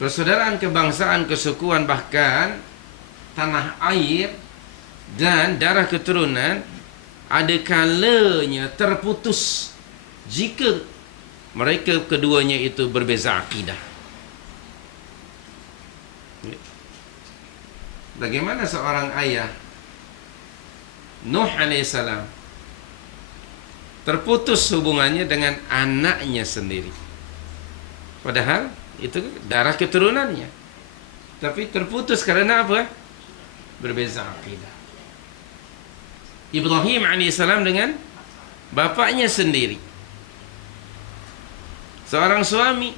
persaudaraan kebangsaan, kesukuan, bahkan tanah air dan darah keturunan ada kalanya terputus jika mereka keduanya itu berbeza akidah. Bagaimana seorang ayah Nuh alaihissalam terputus hubungannya dengan anaknya sendiri, padahal itu darah keturunannya, tapi terputus karena apa? Berbeza akidah. Ibrahim alaihissalam dengan bapaknya sendiri, seorang suami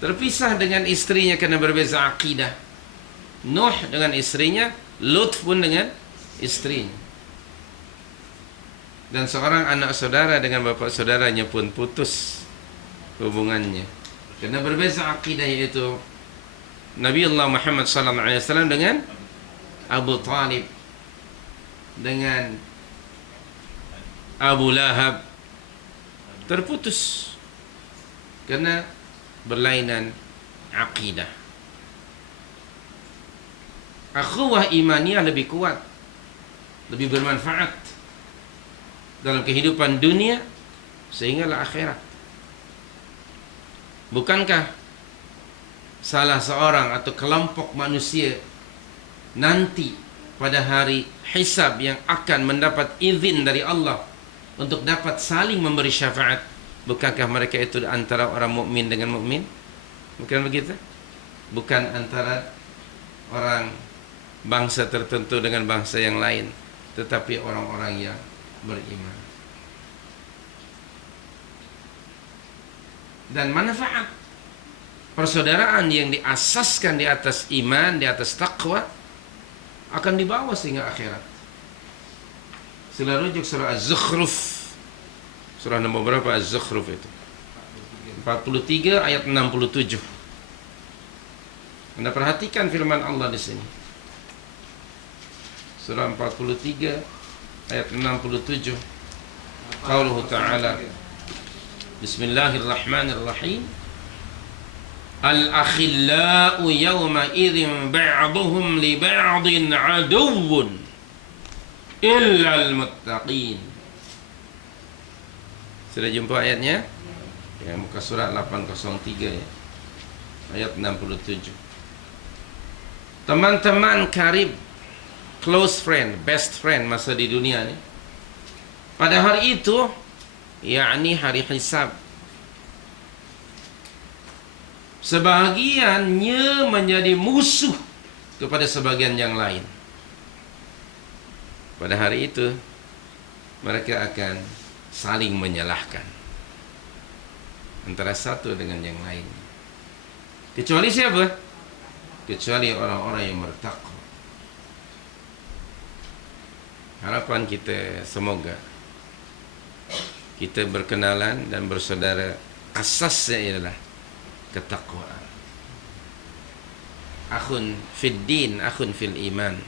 terpisah dengan istrinya karena berbeza akidah. Nuh dengan istrinya, Lut pun dengan istrinya. Dan seorang anak saudara dengan bapak saudaranya pun putus hubungannya karena berbeza akidah, yaitu Nabi Allah Muhammad SAW dengan Abu Talib, dengan Abu Lahab, terputus karena berlainan akidah. Akhuwah imaniyah lebih kuat, lebih bermanfaat dalam kehidupan dunia sehinggalah akhirat. Bukankah salah seorang atau kelompok manusia nanti pada hari hisab yang akan mendapat izin dari Allah untuk dapat saling memberi syafaat, bukankah mereka itu antara orang mukmin dengan mukmin? Bukan begitu? Bukan antara orang bangsa tertentu dengan bangsa yang lain, tetapi orang-orang yang beriman. Dan manfaat persaudaraan yang diasaskan di atas iman, di atas takwa, akan dibawa sehingga akhirat. Sila rujuk surah Az-Zukhruf. Surah nomor berapa Az-Zukhruf itu? 43 ayat 67. Anda perhatikan firman Allah di sini. Surah 43 ayat 67. Qauluhu ta'ala, Bismillahirrahmanirrahim. Al-akhillau yawma idhin ba'duhum li ba'din aduwwun illa al-muttaqin. Sudah jumpa ayatnya? Ya, muka surat 803 ya. Ayat 67. Teman-teman karib, close friend, best friend masa di dunia ni, pada hari itu, yakni hari hisab, sebahagiannya menjadi musuh kepada sebagian yang lain. Pada hari itu mereka akan saling menyalahkan antara satu dengan yang lain. Kecuali siapa? Kecuali orang-orang yang bertakwa. Harapan kita semoga kita berkenalan dan bersaudara, asasnya ialah ketakwaan. Akhun fid din, akhun fil iman.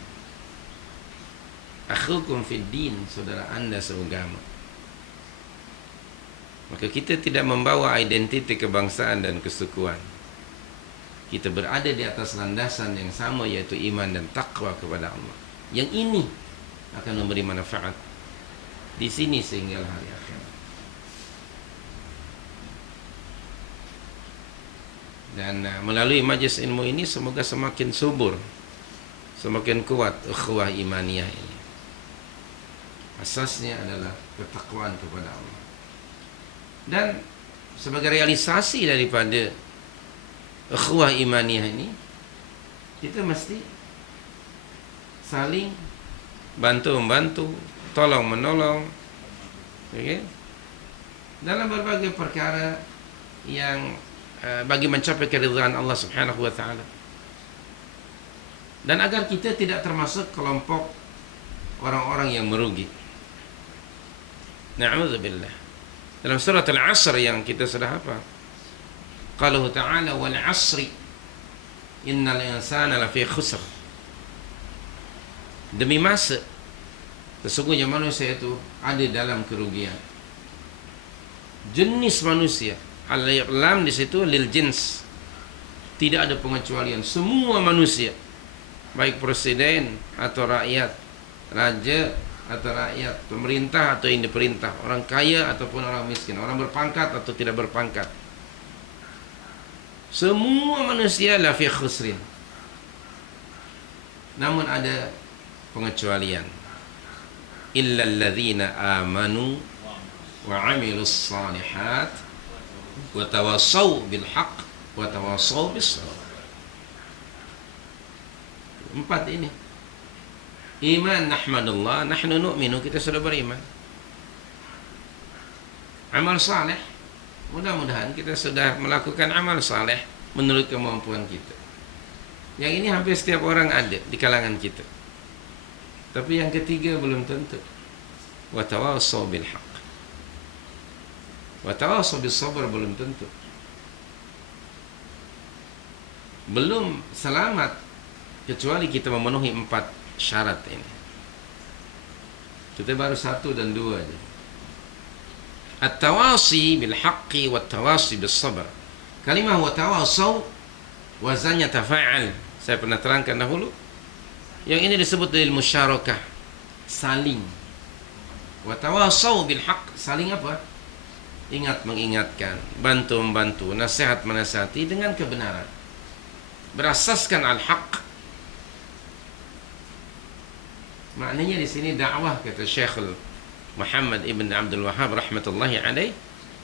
Akhukum fid din, saudara anda seagama. Maka kita tidak membawa identiti kebangsaan dan kesukuan. Kita berada di atas landasan yang sama, yaitu iman dan takwa kepada Allah. Yang ini akan memberi manfaat di sini sehingga hari akhirat. Dan melalui majlis ilmu ini semoga semakin subur, semakin kuat ukhuwah imaniyah ini. Asasnya adalah ketakwaan kepada Allah. Dan sebagai realisasi daripada ukhuwah imaniyah ini, kita mesti saling bantu-membantu, tolong-menolong, okay? Dalam berbagai perkara yang bagi mencapai keridhaan Allah Subhanahu wa taala. Dan agar kita tidak termasuk kelompok orang-orang yang merugi. Na'udzubillah. Dalam surat Al-Asr yang kita sudah hafal, qaluhu ta'ala wal 'asri innal insana lafi khusr. Demi masa, sesungguhnya manusia itu ada dalam kerugian. Jenis manusia, al-lam di situ lil jins, Tidak ada pengecualian. Semua manusia, baik presiden atau rakyat, raja atau rakyat, pemerintah atau yang diperintah, orang kaya ataupun orang miskin, orang berpangkat atau tidak berpangkat, semua manusia la fi khusrin. Namun ada pengecualian. Illa alladzina amanu wa amilus salihat wa tawassaw bil haqq wa tawassaw bis sabr. 4 ini. Iman, nahmadullah, nahnu nu'minu, kita sudah beriman. Amal saleh, mudah-mudahan kita sudah melakukan amal saleh menurut kemampuan kita. Yang ini hampir setiap orang ada di kalangan kita. Tapi yang ketiga belum tentu. Wa tawassaw bil haqq. Wa tawassaw bis sabr belum tentu. Belum selamat kecuali kita memenuhi 4 syarat ini. Kita baru 1 dan 2 aja. At-tawasi bil haqqi wa tawasi bis sabr. Kalimah wa tawasaw wazannya tafa'al. Saya pernah terangkan dahulu. Yang ini disebut dengan musyarakah, saling. Wa tawasaw bil haqq, saling apa? Ingat mengingatkan, bantu membantu, nasihat menasihati dengan kebenaran. Berasaskan al-haqq. Maknanya di sini dakwah, kata Syekhul Muhammad ibn Abdul Wahhab rahmatullahi alaih,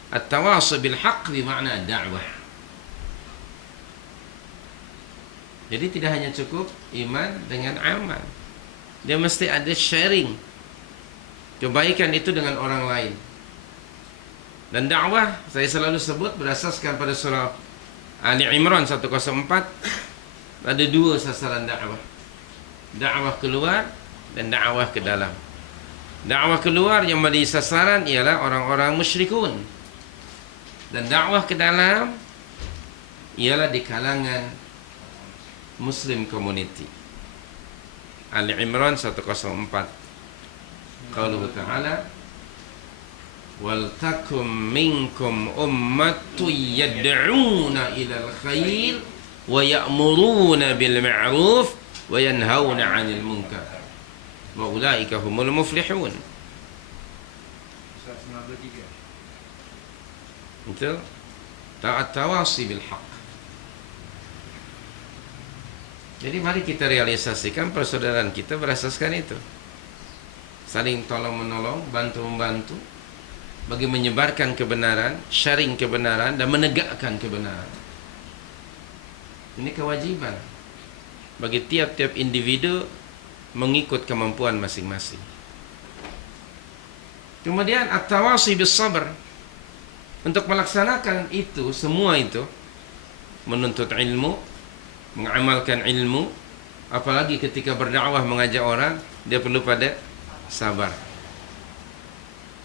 at-tawasi bil haqq bermakna dakwah. Jadi tidak hanya cukup iman dengan amal, dia mesti ada sharing kebaikan itu dengan orang lain. Dan dakwah saya selalu sebut berasaskan pada surah Ali Imran 104. Ada 2 sasaran dakwah. Dakwah keluar dan dakwah ke dalam. Dakwah keluar yang menjadi sasaran ialah orang-orang musyrikun. Dan dakwah ke dalam ialah di kalangan Muslim community. Ali Imran 104. Qauluhu ta'ala, wal takum minkum ummatun yad'una ilal khair wa ya'muruna bil ma'ruf wa yanhauna 'anil munkar wa ulaika humul muflihun. Betul? Tawasi bil haqq. Jadi mari kita realisasikan persaudaraan kita berasaskan itu. Saling tolong menolong, bantu membantu bagi menyebarkan kebenaran, sharing kebenaran dan menegakkan kebenaran. Ini kewajiban bagi tiap-tiap individu mengikut kemampuan masing-masing. Kemudian at-tawasi bis sabr. Untuk melaksanakan itu, semua itu, menuntut ilmu, mengamalkan ilmu, apalagi ketika berdakwah mengajak orang, dia perlu pada sabar.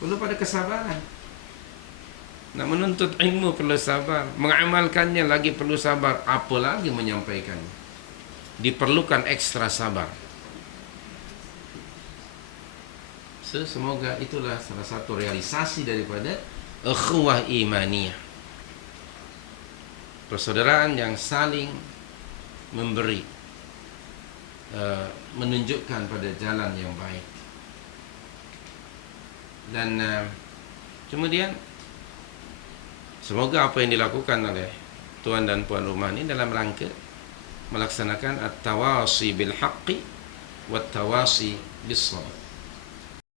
Perlu pada kesabaran. Nak menuntut ilmu perlu sabar, mengamalkannya lagi perlu sabar, apalagi menyampaikannya. Diperlukan ekstra sabar. Semoga itulah salah satu realisasi daripada ukhuwah imaniyah. Persaudaraan yang saling memberi, menunjukkan pada jalan yang baik. Dan kemudian semoga apa yang dilakukan oleh tuan dan puan rumah ini dalam rangka melaksanakan at-tawasi bil haqqi wat tawasi bis sabr.